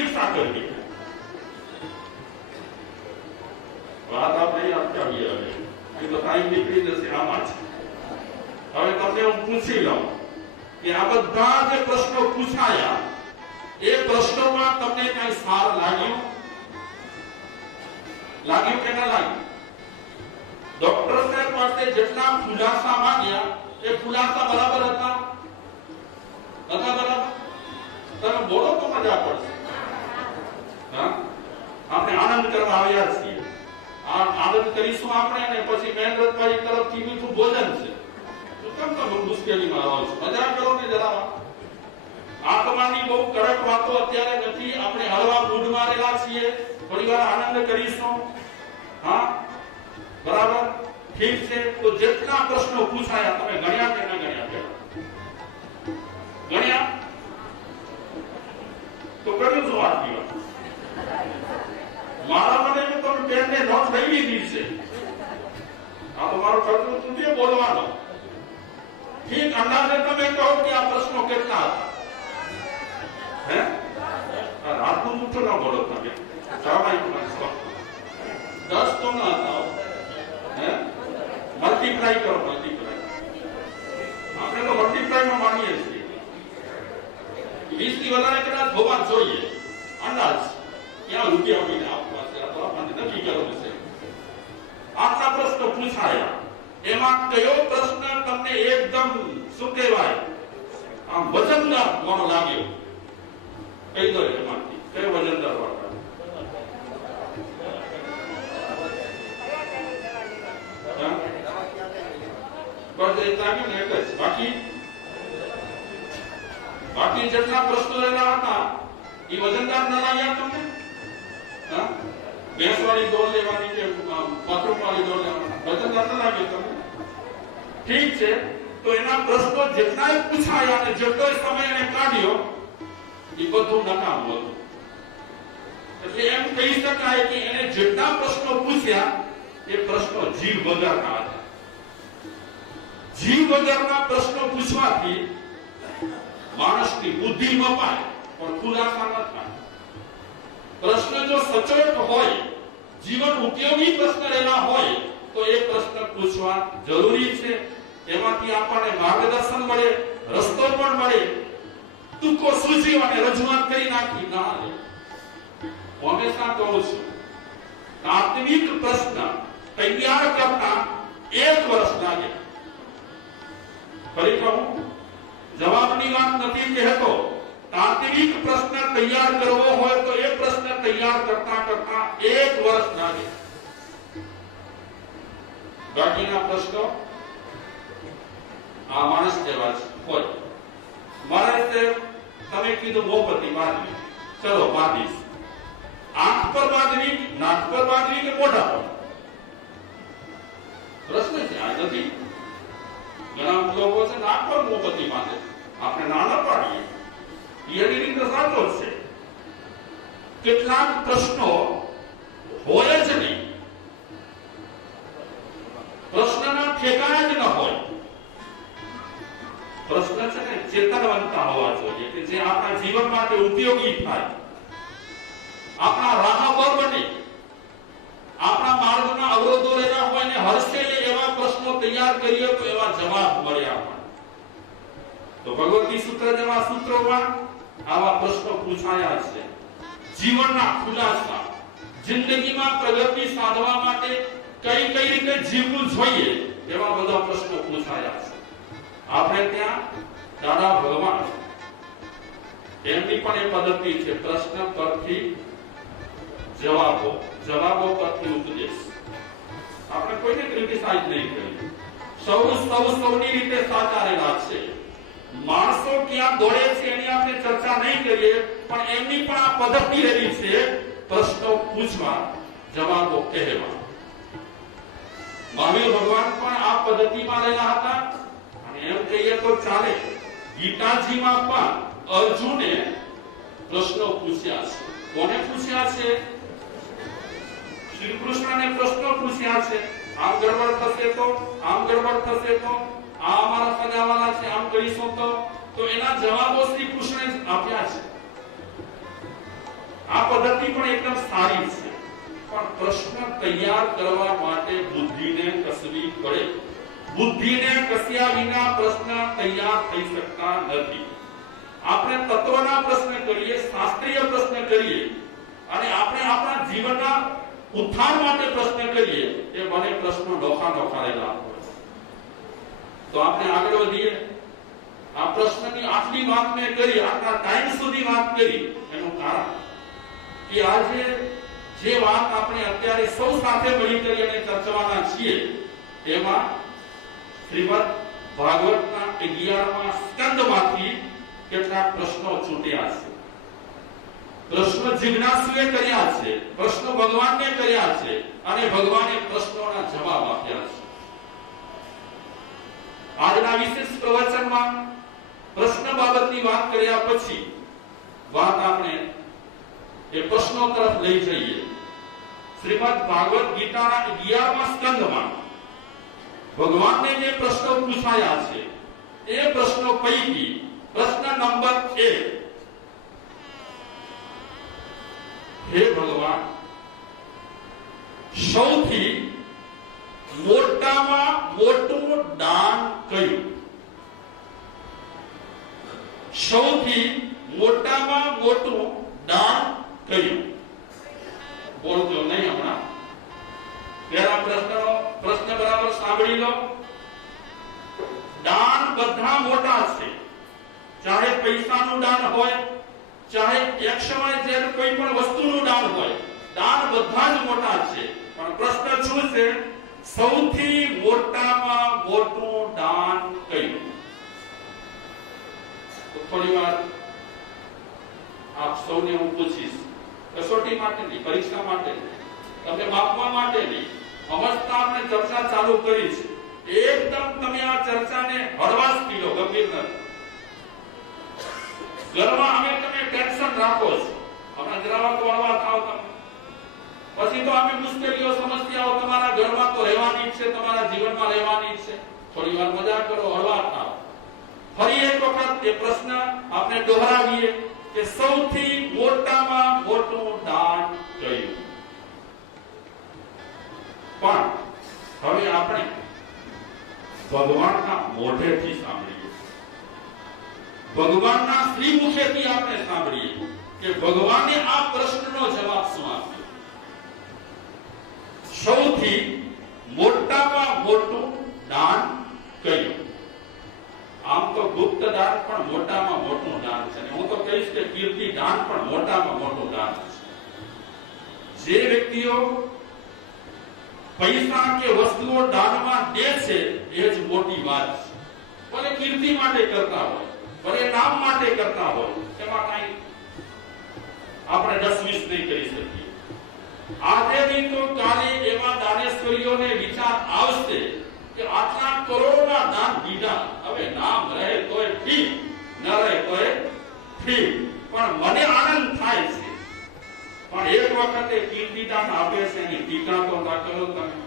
ઈર્ષા કરવી. વાત આપણે યાદ કરીએ. હવે એ તો ટાઈમ નીકળી જશે આમાં જ. હવે તમને હું પૂછી લઉં કે આ બધા જે પ્રશ્નો પૂછાયા એ પ્રશ્નોમાં તમને કઈ સાર લાગ્યું કે ના લાગ્યું? ડોક્ટર સાહેબ પાસે જેટલા ખુલાસા માંગ્યા એ ખુલાસા બરાબર હતા? બરાબર? તમે બોલો તો મજા પડશે. હા, આપણે આનંદ કરવા આવ્યા છીએ. આનંદ કરીશું આપણે, અને પછી મહેન્દ્રભાઈ તરફથી મીઠું ભોજન છે. તો કેમ તમે મુશ્કેલીમાં રહો છો? મજા કરો ને જરા. આત્માની બહુ કડક વાતો અત્યારે નથી. આપણે હળવા મૂડમાં રહેલા છીએ. થોડી વાર આનંદ કરીશું. હા, બરાબર, ઠીક છે. તો જેટલા પ્રશ્નો પૂછાયા તમે ગણ્યા કે ના ગણ્યા? ગણ્યા તો કર્યું શું આ દિવસ? મારા મને તમે પેનને નોટ લઈ લીધી છે. આ તો મારો ખર્ચો તું બોલવાનો. ઠીક, અંદાજે તમે કહો કે આ પ્રશ્નો કેટલા હતા? હે, રાતનું મૂઠું ન બોલો તમે. સ્વાભાવિક 10 તો ના હતા. હે, મલ્ટીપ્લાય કરો, મલ્ટીપ્લાય. આપણે તો મલ્ટીપ્લાયમાં માનીએ છીએ. 20 થી વધારે કદાચ હોવા જોઈએ. અંદાજ ક્યાં રૂપિયા આપીને આપવા છે, આ તો આપણને નક્કી કરવું છે. આટલા પ્રશ્નો પૂછાયા, એમાં કયો પ્રશ્ન તમને એકદમ શું કહેવાય આમ વજનદાર મને લાગ્યો? કહી દો એમાંથી કયો વજનદાર વાળો? બસ એ લાગ્યું ને એક જ. બાકી જેટલા પ્રશ્નો રહેલા હતા એ વજનદાર ન લાગ્યા તમને? હા, ભેંસવાળી દોડ લેવાની કે બાથરૂમવાળી દોડ લેવાની વજનદાર ન લાગ્યું તમને? ઠીક છે. તો એના પ્રશ્નો જેટલા પૂછાયા અને જેટલો સમય એને કાઢ્યો એ બધું નકામું હતું. એટલે એમ કહી શકાય કે એને જેટલા પ્રશ્નો પૂછ્યા એ પ્રશ્નો જીવ વગરના હતા. જીવ વગરના પ્રશ્નો પૂછવાથી માણસની બુદ્ધિ મપાય પણ ખુલાસા ન થાય. પ્રશ્ન જો સચોટ હોય, જીવન ઉપયોગી પ્રશ્ન રહેલા હોય તો એ પ્રશ્ન પૂછવા જરૂરી છે. એમાંથી આપણને માર્ગદર્શન મળે, રસ્તો પણ મળે. તુક્કો સૂચી અને રજૂઆત કરી નાખી ના. હંમેશા કહું છું, તાત્વિક પ્રશ્ન તૈયાર કરતા 1 વર્ષ લાગે. ફરી કહું, જવાબની વાત નથી કહેતો. તાત્વિક પ્રશ્ન તૈયાર કરવો હોય તો એ પ્રશ્ન તૈયાર કરતા 1 વર્ષ લાગે. બાકીના પ્રશ્નો આ માણસ જેવા હોય. મારા રીતે તમે કીધું મોપતિ બાંધવી, ચલો બાંધીશ. આંખ પર બાંધવી, નાક પર બાંધવી કે મોઢા પર? પ્રશ્ન છે આ નથી. ઘણા લોકો છે નાક પર મોપતિ બાંધે, આપણે નાના પાડીએ. એની રીતે સાચો છે. કેટલાક પ્રશ્નો હોય જ નહીં, પ્રશ્નના ઠેકાણા જ ન હોય. પ્રશ્ન છે ને ચેતનવંતા હોવા જોઈએ કે જે આપણા જીવન માટે ઉપયોગી થાય, આપણા રાહબર બને, આપણા માર્ગના અવરોધો રહેલા હોય ને હર્ષે એવા પ્રશ્નો તૈયાર કરીએ તો એવા જવાબ મળે આપણને. તો ભગવતી સૂત્ર જેવા સૂત્રોમાં આવા પ્રશ્નો પૂછાયા છે. જીવનના ખુલાસા, જિંદગીમાં પ્રગતિ સાધવા માટે કઈ રીતે જીવવું જોઈએ એવા બધા પ્રશ્નો પૂછાયા છે. આપણે ત્યાં દાદા ભગવાન એમની પણ એ પદ્ધતિ છે, પ્રશ્ન પરથી જવાબો, જવાબો પરથી ઉપદેશ. આપણે કોઈને ક્રિટિસાઇઝ નહીં કરીએ. સૌની રીતે સાચા રહેલા છે. માણસો ક્યાં દોડે છે એની આપણે ચર્ચા નહીં કરીએ, પણ એમની પણ આ પદ્ધતિ રહેલી છે, પ્રશ્નો પૂછવા, જવાબો કહેવા. મહાવીર ભગવાન પણ આ પદ્ધતિમાં રહેલા હતા. એમ કહીએ તો ચાલે. ગીતાજીમાં પણ અર્જુને પ્રશ્નો પૂછ્યા છે. કોને પૂછ્યા છે? શ્રી કૃષ્ણને પ્રશ્નો પૂછ્યા છે. આમ ગડબડ થશે તો, આમ ગડબડ થશે તો, આ અમારા સગાવાલા છે, આમ કરીશું તો એના જવાબો શ્રી કૃષ્ણએ આપ્યા છે. આ પદ્ધતિ પણ એકદમ સારી છે, પણ પ્રશ્ન તૈયાર કરવા માટે બુદ્ધિને કસવી પડે. બુદ્ધિને કસ્યા વિના પ્રશ્ન તૈયાર થઈ શકતા નથી. આપણે તત્વના પ્રશ્ન કરીએ, શાસ્ત્રીય પ્રશ્ન કરીએ અને આપણે આપણા જીવનના ઉત્થાન માટે પ્રશ્ન કરીએ, એ બને પ્રશ્નો નોખા રહેલા હોય. તો આપણે આગળ વધીએ. આ પ્રશ્નની આટલી વાત મેં કરી, આટલા ટાઈમ સુધી વાત કરી, એનું કારણ કે આજે જે વાત આપણે અત્યારે સૌ સાથે મળી કરી અને ચર્ચવાના છીએ, એમાં શ્રીમદ ભાગવતના 11મા સ્કંદમાંથી કેટલાક પ્રશ્નો છૂટ્યા છે. પ્રશ્ન જિજ્ઞાસુએ કર્યા છે, પ્રશ્ન ભગવાનને કર્યા છે અને ભગવાને પ્રશ્નોના જવાબ આપ્યા છે. આજના વિશેષ પ્રવચનમાં પ્રશ્ન બાબતની વાત કર્યા પછી વાત આપણે એ પ્રશ્નો તરફ લઈ જઈએ. શ્રીમદ ભાગવત ગીતાના 11મા સ્કંદમાં ભગવાનને જે પ્રશ્નો પૂછાયા છે, એ પ્રશ્નો પૈકી પ્રશ્ન નંબર 1, હે ભગવાન, સૌથી મોટામાં મોટું દાન કયું? સૌથી મોટામાં મોટું દાન કયું? બોલજો નહીં હમણાં. પહેલા પ્રશ્ન બરાબર સાંભળી લો. દાન બધા મોટા છે, ચાહે પૈસાનું દાન હોય, ચાહે XYZ કોઈ પણ વસ્તુનું દાન હોય, દાન બધા જ મોટા છે. પણ પ્રશ્ન શું છે? સૌથી મોટામાં મોટું દાન કયું? તો થોડી વાર આપ સૌને હું પૂછીશ, કસોટી માટે નહીં, પરીક્ષા માટે નહીં, તમને માપવા માટે નહીં, સમજતા આપણે ચર્ચા ચાલુ કરી છે. એકદમ તમે આ ચર્ચાને હળવાશથી લો, ગંભીર નથી. ઘરમાં અમે તમે ટેન્શન રાખો છો, હમણાં જરાક વળવા થાવ તમે, પછી તો અમે મુશ્કેલીઓ સમસ્યાઓ તમારા ઘરમાં તો રહેવાની જ છે, તમારા જીવનમાં રહેવાની જ છે. થોડી વાર મજા કરો, હળવા થાવ. ફરી એક વખત એ પ્રશ્ન આપણે દોહરાવીએ કે સૌથી મોટામાં મોટું દાન કયું? પણ હવે આપણે ભગવાનના મોઢેથી સાંભળીએ, ભગવાનના શ્રી મુખેથી આપણે સાંભળીએ કે ભગવાને આ પ્રશ્નનો જવાબ શું આપ્યો. સૌથી મોટામાં મોટું દાન કયું? આમ તો ગુપ્ત દાન પણ મોટામાં મોટું દાન છે, હું તો કહીશ કે કીર્તિ દાન પણ મોટામાં મોટું દાન છે. જે વ્યક્તિઓ પૈસા કે વસ્તુઓ દાનમાં દે છે, એ જ મોટી વાત છે. ભલે કીર્તિ માટે કરતા હોય, ભલે નામ માટે કરતા હોય, એમાં કઈ આપણે 10-20 નહીં કરી શકીએ. આજે નહીં તો કાલે એવા દાનેશ્વરીઓને વિચાર આવશે કે આટલા કરોડોના દાન દીધા, હવે નામ રહે તોય ઠીક, ન રહે તોય ઠીક, પણ મને આનંદ થાય છે. પણ એક વખતે કીર્તિદાન આપે છે એની ટીકા તો ના કરો તમે.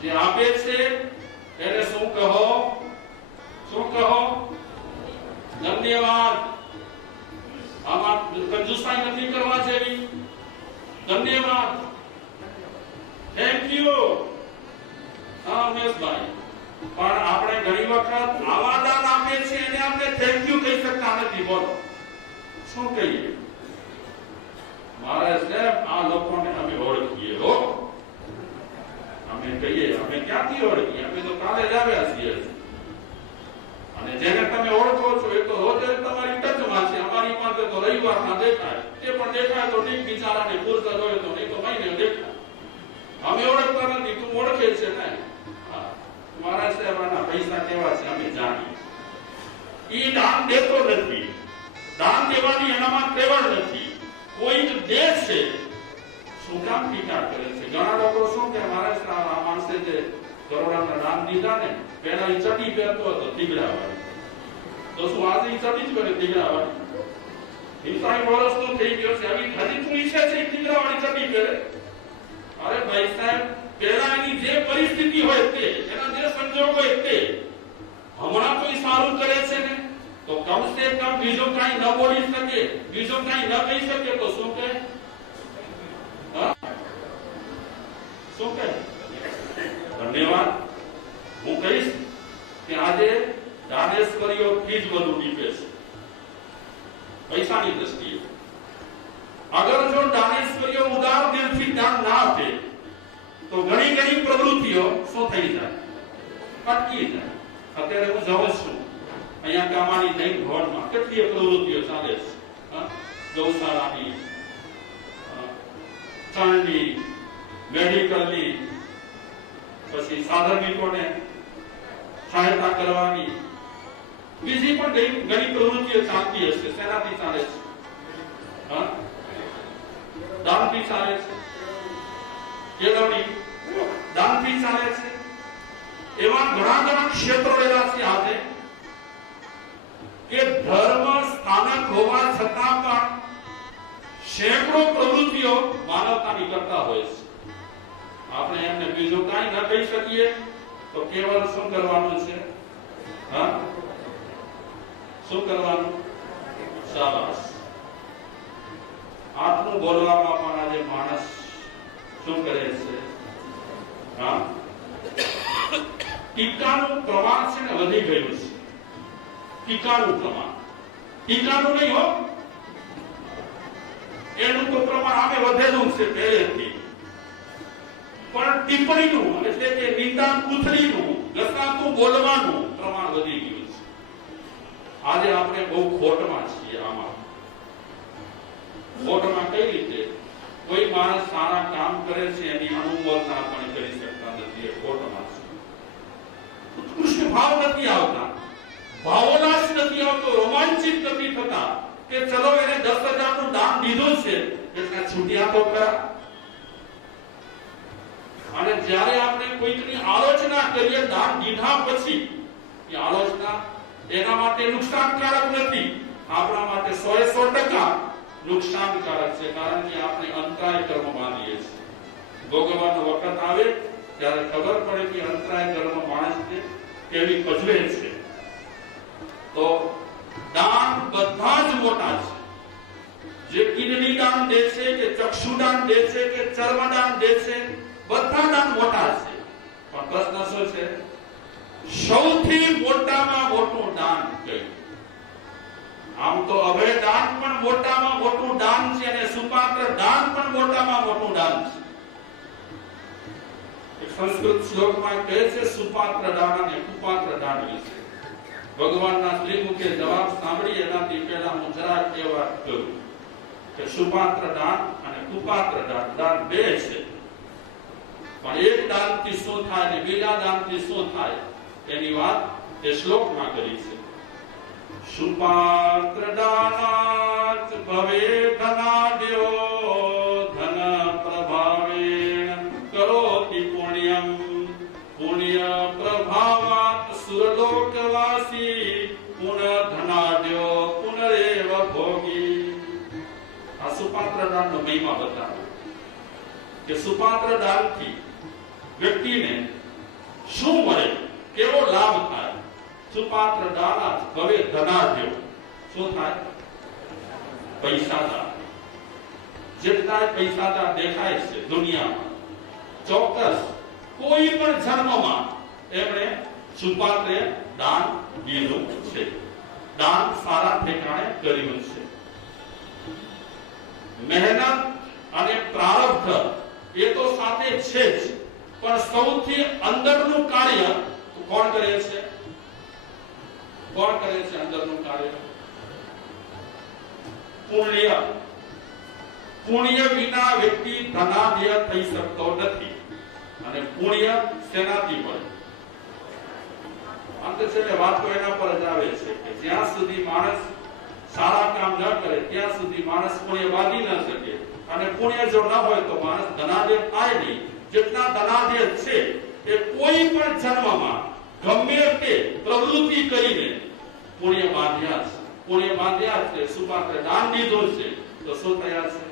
જે આપે છે એને શું કહો? શું કહો? ધન્યવાદ. આમાં કંજૂસાઈ નથી કરવા જેવી. ધન્યવાદ, થેન્ક યુ. હા ઉમેશભાઈ, પણ આપણે ઘણી વખત આવા દાન આપે છે એને આપણે થેન્ક યુ કહી શકતા નથી. બોલો શું કહીએ? મારા સાહેબ આ લોકોને અમે ઓળખીએ હો. અમે કહીએ અમે ક્યાંથી ઓળખીએ? અમે તો કાલે જ આવ્યા છીએ. અને જેને તમે ઓળખો છો એ તો રોજ તમારી ટચમાં છે. અમારી પાસે તો રવિવારના દેખાય, તે પણ દેખાય તો ઠીક, બિચારાને ફુરસત હોય તો, નહીં તો મહિને દેખાય. અમે ઓળખતા નથી, તું ઓળખે છે ને? મારા સાહેબ આના પૈસા કેવા છે અમે જાણીએ. ઈ દાન દેતો નથી, દાન દેવાની એનામાં કેવળ નથી. કોઈ દે છે, શું કામ ટીકા કરે છે? ઘણા લોકો શું કે મારા સાહેબ આ માણસે જે કરોડાના દાન દીધા ને, પહેલા ઈ ચટી પહેરતો હતો તીગડાવાળી, તો શું આજે ઈ ચટી જ કરે તીગડાવાળી? 60 વર્ષનો થઈ ગયો છે, હજી તું ઈચ્છે છે તીગડાવાળી ચટી પહેરે? અરે ભાઈ સાહેબ, પહેલા એની જે પરિસ્થિતિ હોય તે, એના જે સંજોગ હોય તે, હમણાં કોઈ સારું કરે છે ને, તો કમ સે કમ બીજો કઈ ન બોલી શકે, બીજો કઈ ન કહી શકે, તો શું કહે? શું કહે? ધન્યવાદ. હું કહીશ કે આજે દાનેશ્વરીઓથી જ બધું નીકળે છે પૈસાની દ્રષ્ટિએ. અગર જો દાનેશ્વરીઓ ઉદાર દિલથી દાન ના આપે તો ઘણી ઘણી પ્રવૃત્તિઓ શું થઈ જાય? અટકી જાય. અત્યારે હું જઉં છું અહીંયા કામાની જૈન ભવનમાં કેટલી પ્રવૃત્તિઓ ચાલે છે. ગૌશાળાની, ચણની, મેડિકલની, પછી સાધનિકોને સહાયતા કરવાની, બીજી પણ ઘણી પ્રવૃત્તિઓ ચાલતી હશે. શેનાથી ચાલે છે? દાનથી ચાલે છે. કેળવણી દાનથી ચાલે છે. એવા ઘણા ક્ષેત્રો એવા છે આજે કે ધર્મ સ્થાનક હોવા છતાં પણ સેંકડો પ્રવૃત્તિઓ માનવતાની કરતા હોય છે. આપણે એમને બીજું કાંઈ ન કહી શકીએ તો કેવળ શું કરવાનું છે? શું કરવાનું? શાબાશ. આટલું બોલવામાં પણ આજે માણસ શું કરે છે? ટીકાનું પ્રમાણ છે ને વધી ગયું છે. ટીકાનું પ્રમાણ, ટીકાનું નહીં હો, એનું તો પ્રમાણ આમે વધેલું છે પહેલેથી, પણ ટિપ્પણીનું એટલે કે નિંદા કુથરીનું, લસાતું બોલવાનું પ્રમાણ વધી ગયું છે. આજે આપણે બહુ ખોટમાં છીએ. આમાં ખોટમાં કઈ રીતે? કોઈ માણસ સારા કામ કરે છે એની અનુમોદના પણ કરી શકતા નથી. એ ખોટમાં છે. ઉત્કૃષ્ટ ભાવ નથી આવતા, ભાવોલ્લાસ નથી આવતો, રોમાંચિત નથી થતા કે ચલો એને 10,000 નું દાન દીધું છે એટલે છૂટ્યા તો ખરા. અને જ્યારે આપણે કોઈની આલોચના કરીએ દાન દીધા પછી, એ આલોચના એના માટે નુકસાનકારક નથી, આપણા માટે 100% નુકસાનકારક છે. કારણ કે આપણે અંતરાય કર્મ માનીએ છીએ. ભોગવવાનો વખત આવે ત્યારે ખબર પડે કે અંતરાય કર્મ માણસને કેવી કચવે છે. તો દાન બધા જ મોટા છે. જે કિડની દાન દે છે કે ચક્ષુ દાન દે છે કે ચર્મ દાન દે છે, બધા દાન મોટા છે. પણ પ્રશ્ન શું છે? સૌથી મોટામાં મોટું દાન કયું? આમ તો અભય દાન પણ મોટામાં મોટું દાન છે અને સુપાત્ર દાન પણ મોટામાં મોટું દાન છે. સંસ્કૃત શ્લોકમાં કહે છે સુપાત્ર દાન અને કુપાત્ર દાન વિશે. ભગવાનના શ્રીમુખે જવાબ સાંભળી એનાથી પહેલા હું જરા કહેવા કરું કે સુપાત્ર દાન અને કુપાત્ર દાન બે છે. પણ એક દાનથી શું થાય અને બીજા દાનથી શું થાય એની વાત એ શ્લોકમાં કરી છે. સુપાત્ર દાનાત ભવે ધનાઢ્યો ધન પ્રભાવેણ કરોતિ પુણ્યમ પુણ્ય પ્રભાવાત સુરલોકવાસી પુન ધનાઢ્યો પુનરેવ ભોગી. આ સુપાત્ર દાનનો મહિમા બતાવ્યો કે સુપાત્ર દાનથી વ્યક્તિને શું મળે, કેવો લાભ થાય. સુપાત્ર દાનાત ભવે ધનાઢ્યો. શું થાય? પૈસાદાર. જેટલા પૈસાદાર દેખાય છે દુનિયામાં, ચોક્કસ કોઈ પણ જન્મમાં એમણે સુપાત્રે દાન દીધું છે, દાન સારા ઠેકાણે કર્યું છે. મહેનત અને પ્રારબ્ધ એ તો સાથે છે જ, પણ સૌથી અંદરનું કાર્ય કોણ કરે છે? કોણ કરે છે અંદરનું કાર્ય? પુણ્ય. પુણ્ય વિના વ્યક્તિ ધનાઢ્ય થઈ શકતો નથી. અને પુણ્ય શેનાથી મળે? અંતે છેલ્લે વાત તો એના પર જ આવે છે કે જ્યાં સુધી માણસ સારા કામ ન કરે ત્યાં સુધી માણસ પુણ્ય બાંધી ન શકે. અને પુણ્ય જો ન હોય તો માણસ ધનાઢ્ય થાય નહીં. જેટલા ધનાઢ્ય છે એ કોઈ પણ જન્મમાં ગમે તે પ્રવૃત્તિ કરીને પુણ્ય બાંધ્યા છે. પુણ્ય બાંધ્યા છે, સુપાત્ર દાન દીધું છે, તો શું થયા છે?